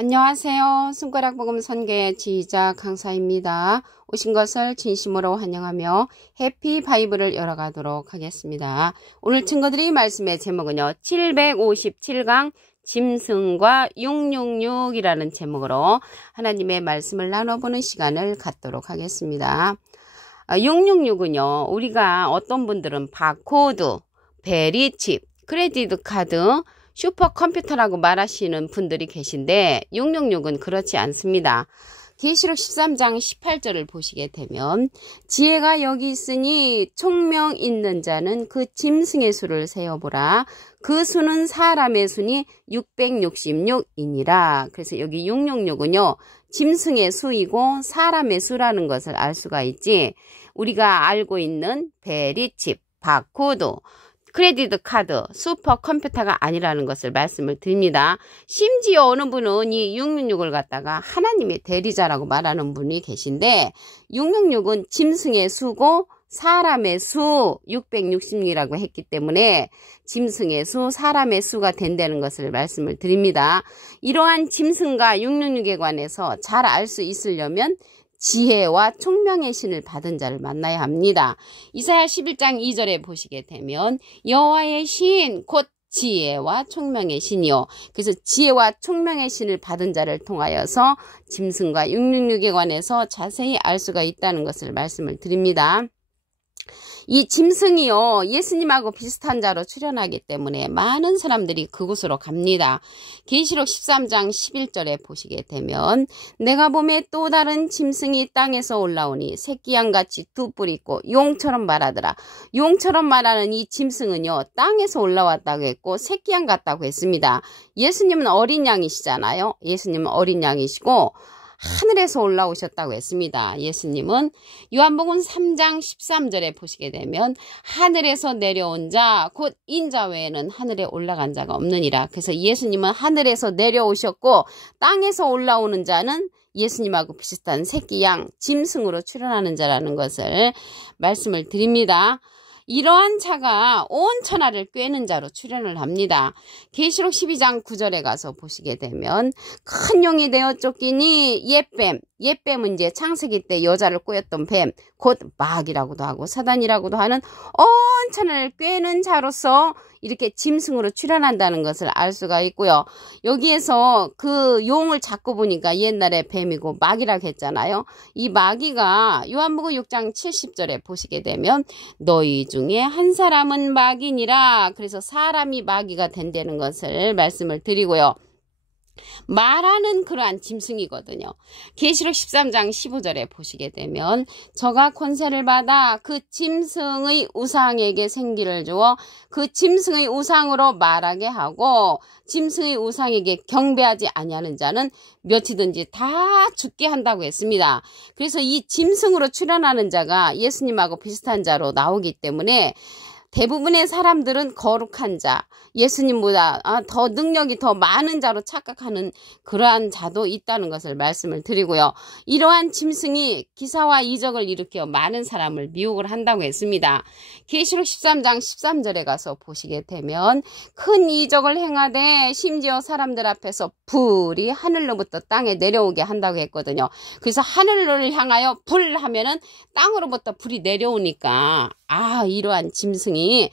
안녕하세요. 손가락복음 선교의 지휘자 강사입니다. 오신 것을 진심으로 환영하며 해피 바이블을 열어가도록 하겠습니다. 오늘 친구들이 말씀의 제목은요. 757강 짐승과 666이라는 제목으로 하나님의 말씀을 나눠보는 시간을 갖도록 하겠습니다. 666은요. 우리가 어떤 분들은 바코드, 베리칩, 크레디트 카드, 슈퍼컴퓨터라고 말하시는 분들이 계신데 666은 그렇지 않습니다. 계시록 13장 18절을 보시게 되면 지혜가 여기 있으니 총명 있는 자는 그 짐승의 수를 세어보라. 그 수는 사람의 수니 666이니라. 그래서 여기 666은요. 짐승의 수이고 사람의 수라는 것을 알 수가 있지. 우리가 알고 있는 베리칩, 바코드, 크레디트 카드, 슈퍼컴퓨터가 아니라는 것을 말씀을 드립니다. 심지어 어느 분은 이 666을 갖다가 하나님의 대리자라고 말하는 분이 계신데 666은 짐승의 수고 사람의 수 666이라고 했기 때문에 짐승의 수, 사람의 수가 된다는 것을 말씀을 드립니다. 이러한 짐승과 666에 관해서 잘 알 수 있으려면 지혜와 총명의 신을 받은 자를 만나야 합니다. 이사야 11장 2절에 보시게 되면 여호와의 신 곧 지혜와 총명의 신이요. 그래서 지혜와 총명의 신을 받은 자를 통하여서 짐승과 666에 관해서 자세히 알 수가 있다는 것을 말씀을 드립니다. 이 짐승이요. 예수님하고 비슷한 자로 출현하기 때문에 많은 사람들이 그곳으로 갑니다. 계시록 13장 11절에 보시게 되면 내가 보매 또 다른 짐승이 땅에서 올라오니 새끼양같이 두 뿔이 있고 용처럼 말하더라. 용처럼 말하는 이 짐승은요. 땅에서 올라왔다고 했고 새끼양 같다고 했습니다. 예수님은 어린 양이시잖아요. 예수님은 어린 양이시고 하늘에서 올라오셨다고 했습니다. 예수님은 요한복음 3장 13절에 보시게 되면 하늘에서 내려온 자 곧 인자 외에는 하늘에 올라간 자가 없느니라. 그래서 예수님은 하늘에서 내려오셨고 땅에서 올라오는 자는 예수님하고 비슷한 새끼 양 짐승으로 출현하는 자라는 것을 말씀을 드립니다. 이러한 자가 온 천하를 꿰는 자로 출현을 합니다. 계시록 12장 9절에 가서 보시게 되면 큰 용이 되어 쫓기니 옛뱀은 이제 창세기 때 여자를 꼬였던 뱀, 곧 마귀라고도 하고 사단이라고도 하는 온 천하를 꿰는 자로서 이렇게 짐승으로 출현한다는 것을 알 수가 있고요. 여기에서 그 용을 잡고 보니까 옛날에 뱀이고 마귀라고 했잖아요. 이 마귀가 요한복음 6장 70절에 보시게 되면 너희 중에 한 사람은 마귀니라. 그래서 사람이 마귀가 된다는 것을 말씀을 드리고요. 말하는 그러한 짐승이거든요. 계시록 13장 15절에 보시게 되면 저가 권세를 받아 그 짐승의 우상에게 생기를 주어 그 짐승의 우상으로 말하게 하고 짐승의 우상에게 경배하지 아니하는 자는 몇이든지 다 죽게 한다고 했습니다. 그래서 이 짐승으로 출현하는 자가 예수님하고 비슷한 자로 나오기 때문에 대부분의 사람들은 거룩한 자, 예수님보다 더 능력이 더 많은 자로 착각하는 그러한 자도 있다는 것을 말씀을 드리고요. 이러한 짐승이 기사와 이적을 일으켜 많은 사람을 미혹을 한다고 했습니다. 계시록 13장 13절에 가서 보시게 되면 큰 이적을 행하되 심지어 사람들 앞에서 불이 하늘로부터 땅에 내려오게 한다고 했거든요. 그래서 하늘을 향하여 불 하면은 땅으로부터 불이 내려오니까 이러한 짐승이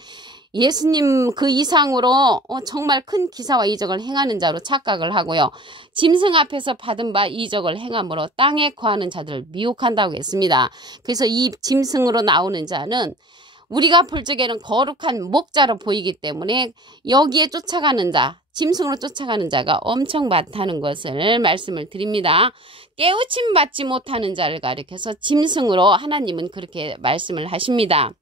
예수님 그 이상으로 정말 큰 기사와 이적을 행하는 자로 착각을 하고요. 짐승 앞에서 받은 바 이적을 행함으로 땅에 거하는 자들을 미혹한다고 했습니다. 그래서 이 짐승으로 나오는 자는 우리가 볼 적에는 거룩한 목자로 보이기 때문에 여기에 쫓아가는 자, 짐승으로 쫓아가는 자가 엄청 많다는 것을 말씀을 드립니다. 깨우침 받지 못하는 자를 가리켜서 짐승으로 하나님은 그렇게 말씀을 하십니다.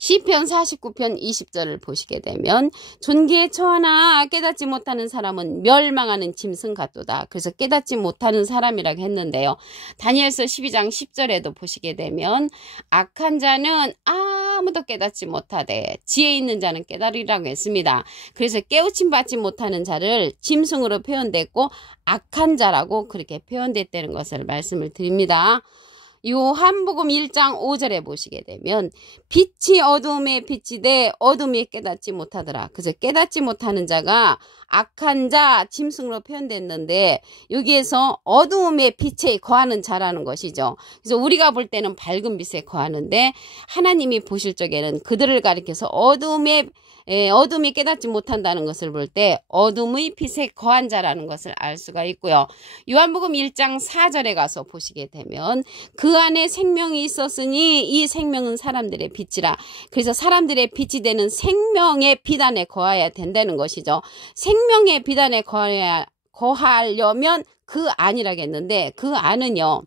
시편 49편 20절을 보시게 되면 존귀에 처하나 깨닫지 못하는 사람은 멸망하는 짐승 같도다. 그래서 깨닫지 못하는 사람이라고 했는데요. 다니엘서 12장 10절에도 보시게 되면 악한 자는 아무도 깨닫지 못하되 지혜 있는 자는 깨달으리라고 했습니다. 그래서 깨우침 받지 못하는 자를 짐승으로 표현됐고 악한 자라고 그렇게 표현됐다는 것을 말씀을 드립니다. 요한복음 1장 5절에 보시게 되면 빛이 어두움에 비치되 어둠이 깨닫지 못하더라. 그래서 깨닫지 못하는 자가 악한 자, 짐승으로 표현됐는데 여기에서 어두움의 빛에 거하는 자라는 것이죠. 그래서 우리가 볼 때는 밝은 빛에 거하는데 하나님이 보실 적에는 그들을 가리켜서 어둠이 깨닫지 못한다는 것을 볼 때 어둠의 빛에 거한 자라는 것을 알 수가 있고요. 요한복음 1장 4절에 가서 보시게 되면 그 안에 생명이 있었으니 이 생명은 사람들의 빛이라. 그래서 사람들의 빛이 되는 생명의 빛 안에 거해야 된다는 것이죠. 생명의 빛 안에 거하려면 그 안이라겠는데 그 안은요.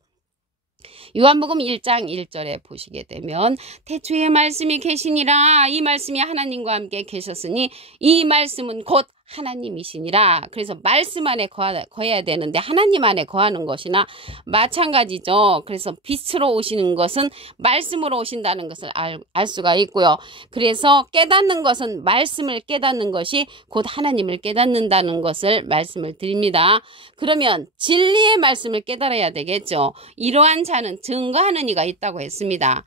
요한복음 1장 1절에 보시게 되면 태초에 말씀이 계시니라. 이 말씀이 하나님과 함께 계셨으니 이 말씀은 곧 하나님이시니라. 그래서 말씀 안에 거해야 되는데 하나님 안에 거하는 것이나 마찬가지죠. 그래서 빛으로 오시는 것은 말씀으로 오신다는 것을 알 수가 있고요. 그래서 깨닫는 것은 말씀을 깨닫는 것이 곧 하나님을 깨닫는다는 것을 말씀을 드립니다. 그러면 진리의 말씀을 깨달아야 되겠죠. 이러한 자는 증거하는 이가 있다고 했습니다.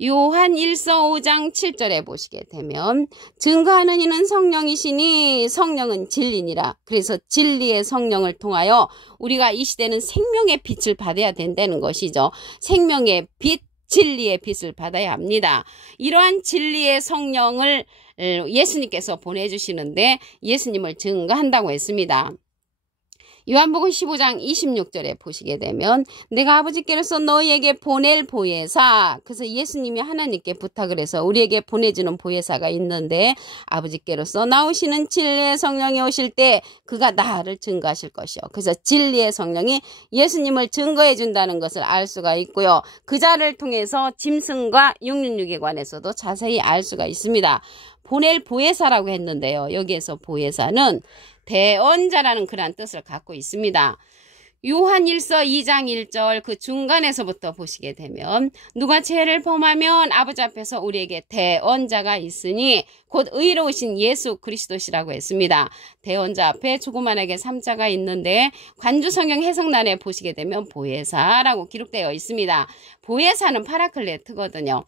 요한 1서 5장 7절에 보시게 되면 증거하는 이는 성령이시니 성령은 진리니라. 그래서 진리의 성령을 통하여 우리가 이 시대는 생명의 빛을 받아야 된다는 것이죠. 생명의 빛, 진리의 빛을 받아야 합니다. 이러한 진리의 성령을 예수님께서 보내주시는데 예수님을 증거한다고 했습니다. 요한복음 15장 26절에 보시게 되면 내가 아버지께로서 너희에게 보낼 보혜사. 그래서 예수님이 하나님께 부탁을 해서 우리에게 보내주는 보혜사가 있는데 아버지께로서 나오시는 진리의 성령이 오실 때 그가 나를 증거하실 것이요. 그래서 진리의 성령이 예수님을 증거해 준다는 것을 알 수가 있고요. 그 자를 통해서 짐승과 666에 관해서도 자세히 알 수가 있습니다. 보낼 보혜사라고 했는데요. 여기에서 보혜사는 대언자라는 그런 뜻을 갖고 있습니다. 요한 1서 2장 1절 그 중간에서부터 보시게 되면 누가 죄를 범하면 아버지 앞에서 우리에게 대언자가 있으니 곧 의로우신 예수 그리스도시라고 했습니다. 대언자 앞에 조그만하게 3자가 있는데 관주성경 해석란에 보시게 되면 보혜사라고 기록되어 있습니다. 보혜사는 파라클레트거든요.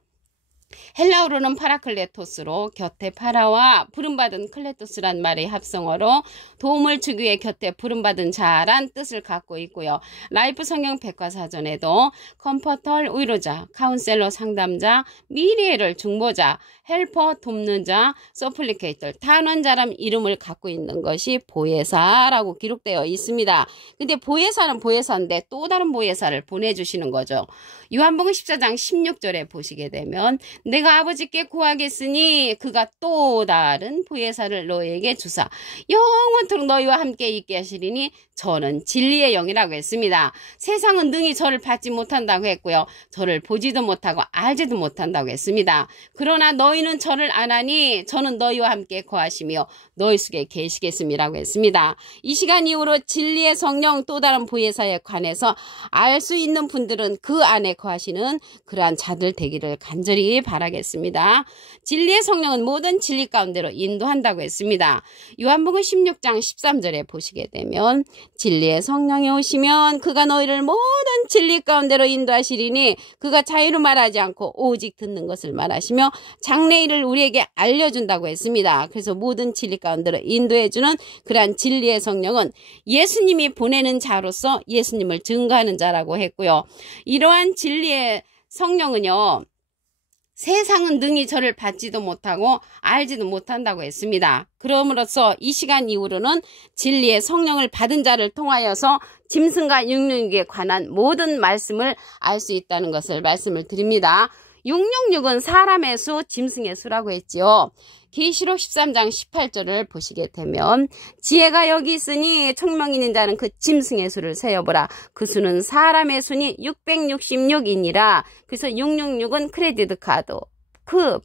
헬라어로는 파라클레토스로 곁에 파라와 부름받은 클레토스란 말의 합성어로 도움을 주기 위해 곁에 부름받은 자란 뜻을 갖고 있고요. 라이프 성경 백과사전에도 컴포터 위로자, 카운셀러 상담자, 미리에를 중보자, 헬퍼 돕는 자, 서플리케이터 탄원자란 이름을 갖고 있는 것이 보혜사라고 기록되어 있습니다. 근데 보혜사는 보혜사인데 또 다른 보혜사를 보내주시는 거죠. 요한복음 14장 16절에 보시게 되면 내가 아버지께 구하겠으니 그가 또 다른 보혜사를 너희에게 주사 영원토록 너희와 함께 있게 하시리니 저는 진리의 영이라고 했습니다. 세상은 능히 저를 받지 못한다고 했고요. 저를 보지도 못하고 알지도 못한다고 했습니다. 그러나 너희는 저를 아나니 저는 너희와 함께 거하시며 너희 속에 계시겠음이라고 했습니다. 이 시간 이후로 진리의 성령 또 다른 보혜사에 관해서 알 수 있는 분들은 그 안에 거하시는 그러한 자들 되기를 간절히 바라겠습니다. 진리의 성령은 모든 진리 가운데로 인도한다고 했습니다. 요한복음 16장 13절에 보시게 되면 진리의 성령이 오시면 그가 너희를 모든 진리 가운데로 인도하시리니 그가 자유로 말하지 않고 오직 듣는 것을 말하시며 장래일을 우리에게 알려준다고 했습니다. 그래서 모든 진리 가운데로 인도해주는 그러한 진리의 성령은 예수님이 보내는 자로서 예수님을 증거하는 자라고 했고요. 이러한 진리의 성령은요. 세상은 능히 저를 받지도 못하고 알지도 못한다고 했습니다. 그럼으로써 이 시간 이후로는 진리의 성령을 받은 자를 통하여서 짐승과 666에 관한 모든 말씀을 알 수 있다는 것을 말씀을 드립니다. 666은 사람의 수, 짐승의 수라고 했지요. 계시록 13장 18절을 보시게 되면 지혜가 여기 있으니 총명 있는 자는 그 짐승의 수를 세어보라. 그 수는 사람의 수니 666이니라. 그래서 666은 크레디트 카드,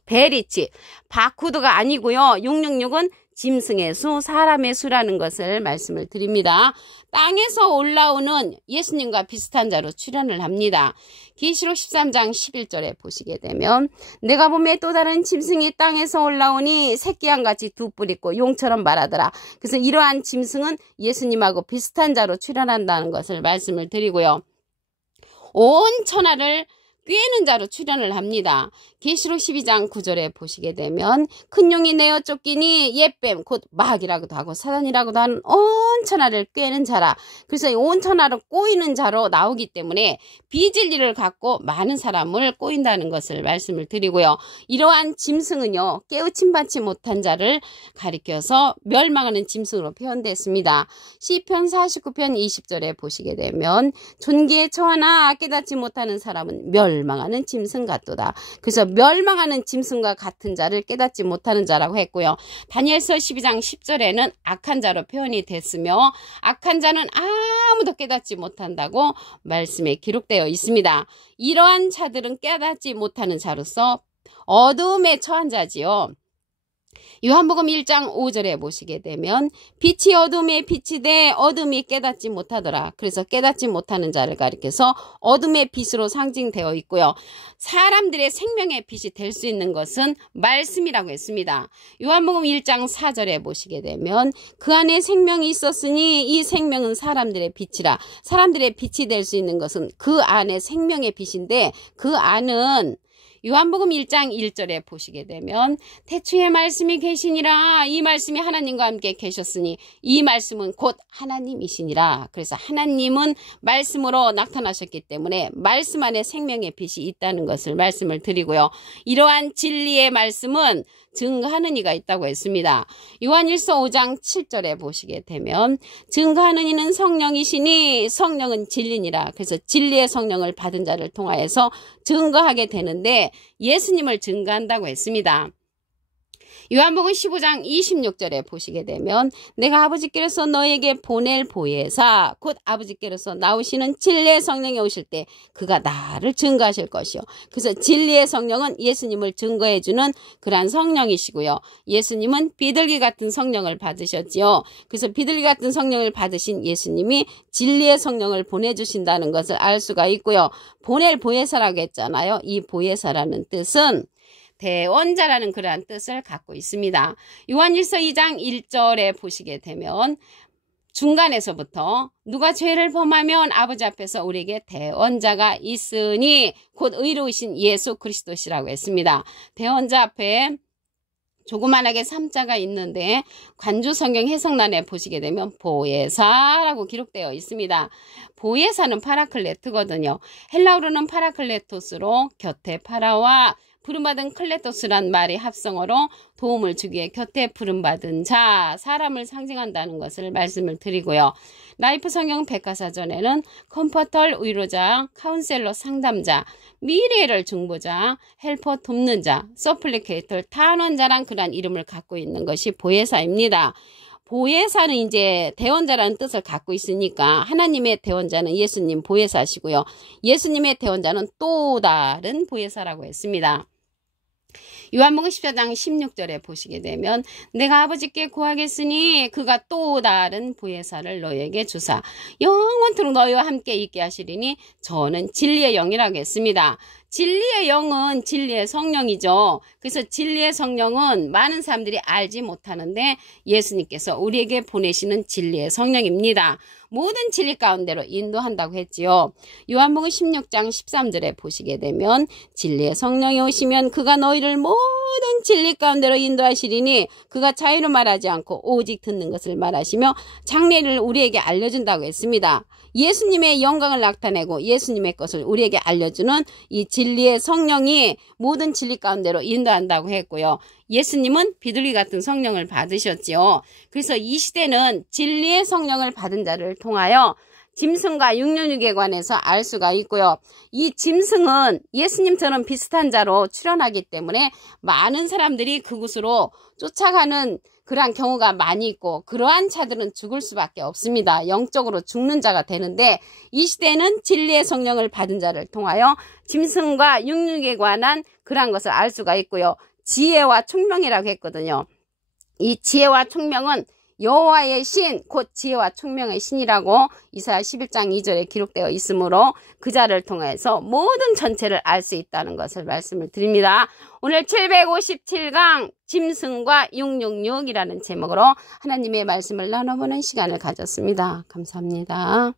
베리치, 바코드가 아니고요. 666은 짐승의 수, 사람의 수라는 것을 말씀을 드립니다. 땅에서 올라오는 예수님과 비슷한 자로 출현을 합니다. 계시록 13장 11절에 보시게 되면 내가 보매 또 다른 짐승이 땅에서 올라오니 새끼양같이 두 뿔 있고 용처럼 말하더라. 그래서 이러한 짐승은 예수님하고 비슷한 자로 출현한다는 것을 말씀을 드리고요. 온 천하를 꾀는 자로 출현을 합니다. 계시록 12장 9절에 보시게 되면 큰 용이 내어 쫓기니 옛뱀 곧 마귀라고도 하고 사단이라고도 하는 온 천하를 꾀는 자라. 그래서 온 천하를 꼬이는 자로 나오기 때문에 비진리를 갖고 많은 사람을 꼬인다는 것을 말씀을 드리고요. 이러한 짐승은요, 깨우침 받지 못한 자를 가리켜서 멸망하는 짐승으로 표현됐습니다. 시편 49편 20절에 보시게 되면 존귀에 처하나 깨닫지 못하는 사람은 멸망하는 짐승 같도다. 그래서 멸망하는 짐승과 같은 자를 깨닫지 못하는 자라고 했고요. 다니엘서 12장 10절에는 악한 자로 표현이 됐으며 악한 자는 아무도 깨닫지 못한다고 말씀에 기록되어 있습니다. 이러한 자들은 깨닫지 못하는 자로서 어둠에 처한 자지요. 요한복음 1장 5절에 보시게 되면 빛이 어둠에 빛이 돼 어둠이 깨닫지 못하더라. 그래서 깨닫지 못하는 자를 가리켜서 어둠의 빛으로 상징되어 있고요. 사람들의 생명의 빛이 될 수 있는 것은 말씀이라고 했습니다. 요한복음 1장 4절에 보시게 되면 그 안에 생명이 있었으니 이 생명은 사람들의 빛이라. 사람들의 빛이 될 수 있는 것은 그 안에 생명의 빛인데 그 안은 요한복음 1장 1절에 보시게 되면 태초에 말씀이 계시니라. 이 말씀이 하나님과 함께 계셨으니 이 말씀은 곧 하나님이시니라. 그래서 하나님은 말씀으로 나타나셨기 때문에 말씀 안에 생명의 빛이 있다는 것을 말씀을 드리고요. 이러한 진리의 말씀은 증거하는 이가 있다고 했습니다. 요한일서 5장 7절에 보시게 되면 증거하는 이는 성령이시니 성령은 진리니라. 그래서 진리의 성령을 받은 자를 통하여서 증거하게 되는데 예수님을 증거한다고 했습니다. 요한복음 15장 26절에 보시게 되면 내가 아버지께로서 너에게 보낼 보혜사 곧 아버지께로서 나오시는 진리의 성령이 오실 때 그가 나를 증거하실 것이요. 그래서 진리의 성령은 예수님을 증거해 주는 그러한 성령이시고요. 예수님은 비둘기 같은 성령을 받으셨지요. 그래서 비둘기 같은 성령을 받으신 예수님이 진리의 성령을 보내주신다는 것을 알 수가 있고요. 보낼 보혜사라고 했잖아요. 이 보혜사라는 뜻은 대원자라는 그러한 뜻을 갖고 있습니다. 요한일서 2장 1절에 보시게 되면 중간에서부터 누가 죄를 범하면 아버지 앞에서 우리에게 대원자가 있으니 곧 의로우신 예수 그리스도시라고 했습니다. 대원자 앞에 조그만하게 3자가 있는데 관주 성경 해석란에 보시게 되면 보혜사라고 기록되어 있습니다. 보혜사는 파라클레트거든요. 헬라어로는 파라클레토스로 곁에 파라와 부름받은 클레토스란 말이 합성어로 도움을 주기에 곁에 부름받은 자, 사람을 상징한다는 것을 말씀을 드리고요. 라이프 성경 백과사전에는 컴포터 위로자, 카운셀러 상담자, 미래를 중보자, 헬퍼 돕는 자, 서플리케이터 탄원자란 그런 이름을 갖고 있는 것이 보혜사입니다. 보혜사는 이제 대원자라는 뜻을 갖고 있으니까 하나님의 대원자는 예수님 보혜사시고요. 예수님의 대원자는 또 다른 보혜사라고 했습니다. 요한복음 14장 16절에 보시게 되면 내가 아버지께 구하겠으니 그가 또 다른 보혜사를 너에게 주사 영원토록 너희와 함께 있게 하시리니 저는 진리의 영이라고 했습니다. 진리의 영은 진리의 성령이죠. 그래서 진리의 성령은 많은 사람들이 알지 못하는데 예수님께서 우리에게 보내시는 진리의 성령입니다. 모든 진리 가운데로 인도한다고 했지요. 요한복음 16장 13절에 보시게 되면 진리의 성령이 오시면 그가 너희를 모든 진리 가운데로 인도하시리니 그가 자유로 말하지 않고 오직 듣는 것을 말하시며 장래를 우리에게 알려준다고 했습니다. 예수님의 영광을 나타내고 예수님의 것을 우리에게 알려주는 이 진리의 성령이 모든 진리 가운데로 인도한다고 했고요. 예수님은 비둘기 같은 성령을 받으셨지요. 그래서 이 시대는 진리의 성령을 받은 자를 통하여 짐승과 육륜육에 관해서 알 수가 있고요. 이 짐승은 예수님처럼 비슷한 자로 출현하기 때문에 많은 사람들이 그곳으로 쫓아가는 그러한 경우가 많이 있고 그러한 자들은 죽을 수밖에 없습니다. 영적으로 죽는 자가 되는데 이 시대는 진리의 성령을 받은 자를 통하여 짐승과 육륜에 관한 그러한 것을 알 수가 있고요. 지혜와 총명이라고 했거든요. 이 지혜와 총명은 여호와의 신, 곧 지혜와 총명의 신이라고 이사야 11장 2절에 기록되어 있으므로 그 자를 통해서 모든 전체를 알 수 있다는 것을 말씀을 드립니다. 오늘 757강 짐승과 666이라는 제목으로 하나님의 말씀을 나눠보는 시간을 가졌습니다. 감사합니다.